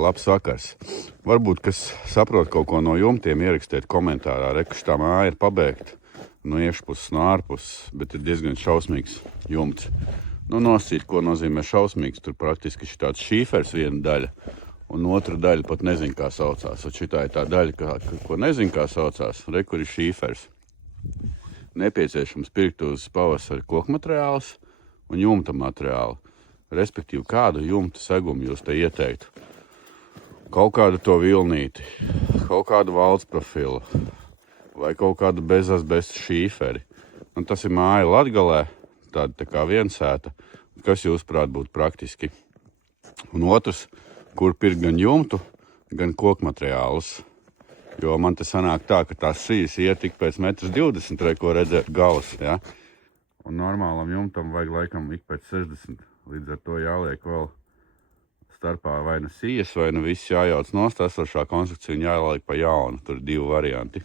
Labs vakars. Varbūt, kas saprot kaut ko no jumtiem, ierakstiet komentārā. Reku šitā māja ir pabeigta no iekšpuses, no ārpuses, bet ir diezgan šausmīgs jumts. Nu, nosīt, ko nozīmē šausmīgs. Tur praktiski šitāds šīfers viena daļa, un otra daļa pat nezinu, kā saucās. Un šitā ir tā daļa, ko nezinu, kā saucās. Reku ir šīfers. Nepieciešams pirkt uz pavasari kokmateriālus un jumta materiālu. Respektīvi, kādu jumta segumu jūs te ieteiktu? Kaut kādu to vilnīti, kaut kādu valsts profilu vai kaut kādu bezasbestu šīferi. Un tas ir māja Latgalē, tāda tā kā viensēta, kas jūsuprāt būtu praktiski. Un otrs, kur pirkt gan jumtu, gan kokmateriālus. Jo man te sanāk tā, ka tās sijas iet tik pēc 1,20 m, ko redzēt galas, ja? Un normālam jumtam vajag laikam ik pēc 60. Līdz ar to jāliek vēl starpā vai nu sijas, vai nu viss jājauc nost, esošā konstrukcija jāliek pa jaunu. Tur ir divi varianti.